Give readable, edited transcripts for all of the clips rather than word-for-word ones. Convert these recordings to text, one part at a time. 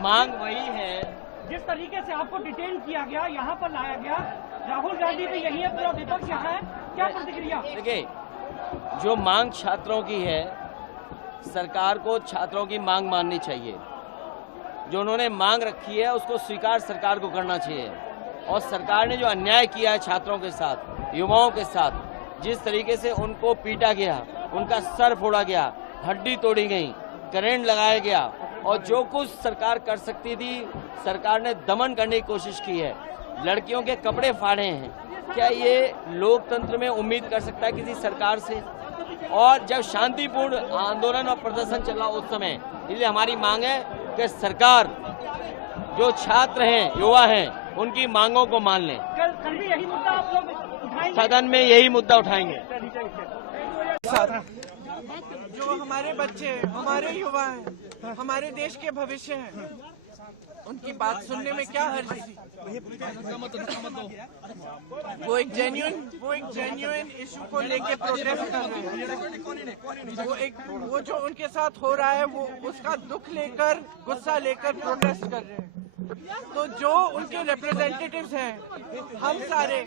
मांग वही है। जिस तरीके से आपको डिटेन किया गया, यहाँ पर लाया गया, राहुल गांधी भी यही है, पूरा विपक्ष यहाँ है, क्या प्रतिक्रिया? देखिए, जो मांग छात्रों की है, सरकार को छात्रों की मांग माननी चाहिए। जो उन्होंने मांग रखी है उसको स्वीकार सरकार को करना चाहिए। और सरकार ने जो अन्याय किया है छात्रों के साथ, युवाओं के साथ, जिस तरीके से उनको पीटा गया, उनका सर फोड़ा गया, हड्डी तोड़ी गई, करंट लगाया गया, और जो कुछ सरकार कर सकती थी सरकार ने दमन करने की कोशिश की है। लड़कियों के कपड़े फाड़े हैं। क्या ये लोकतंत्र में उम्मीद कर सकता है किसी सरकार से? और जब शांतिपूर्ण आंदोलन और प्रदर्शन चल रहा उस समय, इसलिए हमारी मांग है कि सरकार जो छात्र हैं, युवा हैं, उनकी मांगों को मान लें। कल भी यही मुद्दा आप लोग उठाएंगे? सदन में यही मुद्दा उठाएंगे। जो हमारे बच्चे, हमारे युवा हैं, हमारे देश के भविष्य हैं, उनकी बात सुनने में क्या हर्ज थी? वो एक जेन्युइन इशू को लेके प्रोटेस्ट कर रहे हैं। वो जो उनके साथ हो रहा है वो उसका दुख लेकर, गुस्सा लेकर प्रोटेस्ट कर रहे हैं। तो जो उनके रिप्रेजेंटेटिव्स हैं, हम सारे,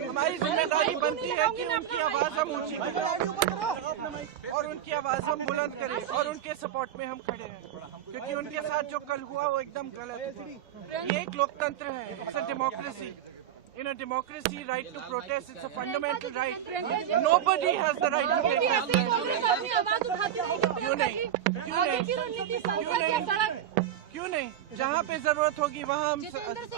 हमारी जिम्मेदारी बनती है कि उनकी आवाज हम ऊंची करें और उनकी आवाज हम बुलंद करें और उनके सपोर्ट में हम खड़े हैं, क्योंकि उनके साथ जो कल हुआ वो एकदम गलत हुआ। ये एक लोकतंत्र है, it's a democracy. In a democracy, right to protest, it's a fundamental right. Nobody has the right to protest. क्यों नहीं? जहाँ पे जरूरत होगी वहाँ हम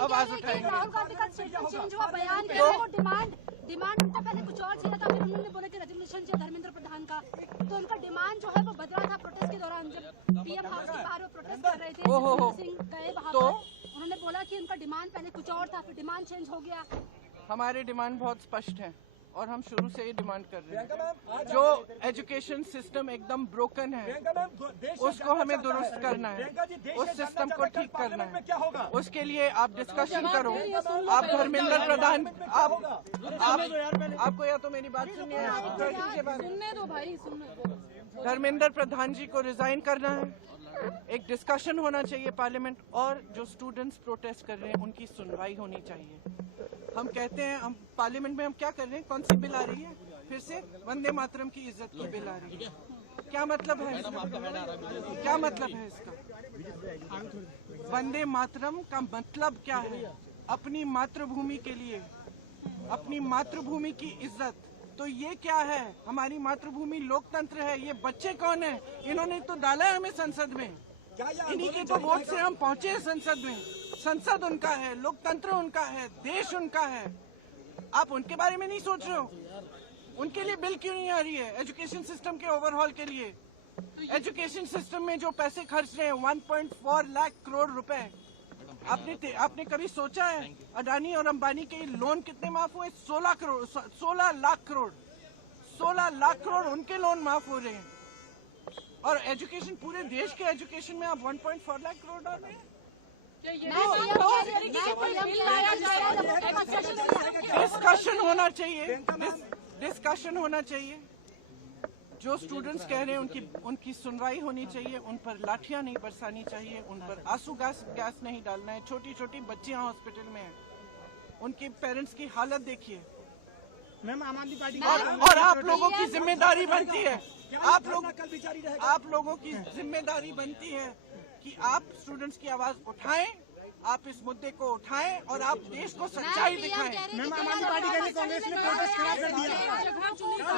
आवाज उठाएंगे। राहुल गांधी का चेंज हुआ बयान है, वो डिमांड उनका पहले कुछ और चाहिए था, फिर उन्होंने बोला कि रेजोल्यूशन चाहिए धर्मेंद्र प्रधान का, तो उनका डिमांड जो है वो बदला था प्रोटेस्ट के दौरान। जब पीएम हाउस के बाहर वो प्रोटेस्ट कर रहे थे, सिंह गए वहाँ पर, उन्होंने बोला कि उनका डिमांड पहले कुछ और था, फिर डिमांड चेंज हो गया। हमारे डिमांड बहुत स्पष्ट है और हम शुरू से ही डिमांड कर रहे हैं। जो एजुकेशन सिस्टम एकदम ब्रोकन है उसको हमें दुरुस्त करना है, उस सिस्टम को ठीक करना है। उसके लिए आप डिस्कशन करो। आप धर्मेंद्र प्रधान, आपको या तो मेरी बात सुननी है, सुनने दो भाई, सुनने दो। धर्मेंद्र प्रधान जी को रिजाइन करना है, एक डिस्कशन होना चाहिए पार्लियामेंट, और जो स्टूडेंट्स प्रोटेस्ट कर रहे हैं उनकी सुनवाई होनी चाहिए। हम कहते हैं, हम पार्लियामेंट में हम क्या कर रहे हैं? कौन सी बिल आ रही है? फिर से वंदे मातरम की इज्जत की बिल आ रही है। क्या मतलब है इसका? क्या मतलब है इसका? वंदे मातरम का मतलब क्या है? अपनी मातृभूमि के लिए, अपनी मातृभूमि की इज्जत। तो ये क्या है? हमारी मातृभूमि लोकतंत्र है। ये बच्चे कौन है? इन्होंने तो डाला है हमें संसद में, इन्हीं के तो वोट से हम पहुंचे हैं संसद में। संसद उनका है, लोकतंत्र उनका है, देश उनका है। आप उनके बारे में नहीं सोच रहे हो? उनके लिए बिल क्यों नहीं आ रही है? एजुकेशन सिस्टम के ओवरहॉल के लिए। एजुकेशन सिस्टम में जो पैसे खर्च रहे हैं 1.4 लाख करोड़ रुपए, आपने कभी सोचा है अडानी और अंबानी के लोन कितने माफ हुए? 16 लाख करोड़ उनके लोन माफ हो रहे हैं। और एजुकेशन, पूरे देश के एजुकेशन में आप 1.4 लाख करोड़ डाल रहे हैं। डिस्कशन होना चाहिए। जो स्टूडेंट्स कह रहे हैं उनकी सुनवाई होनी चाहिए, उन पर लाठियां नहीं बरसानी चाहिए, उन पर आंसू गैस नहीं डालना है। छोटी छोटी बच्चियां हॉस्पिटल में हैं, उनके पेरेंट्स की हालत देखिए। मैम, आम आदमी पार्टी और आप लोगों की जिम्मेदारी बनती है, आप लोगों की जिम्मेदारी बनती है कि आप स्टूडेंट्स की आवाज उठाएं, आप इस मुद्दे को उठाएं और आप देश को सच्चाई दिखाएं। मैम, आम आदमी पार्टी कांग्रेस ने प्रोटेस्ट खड़ा कर दिया।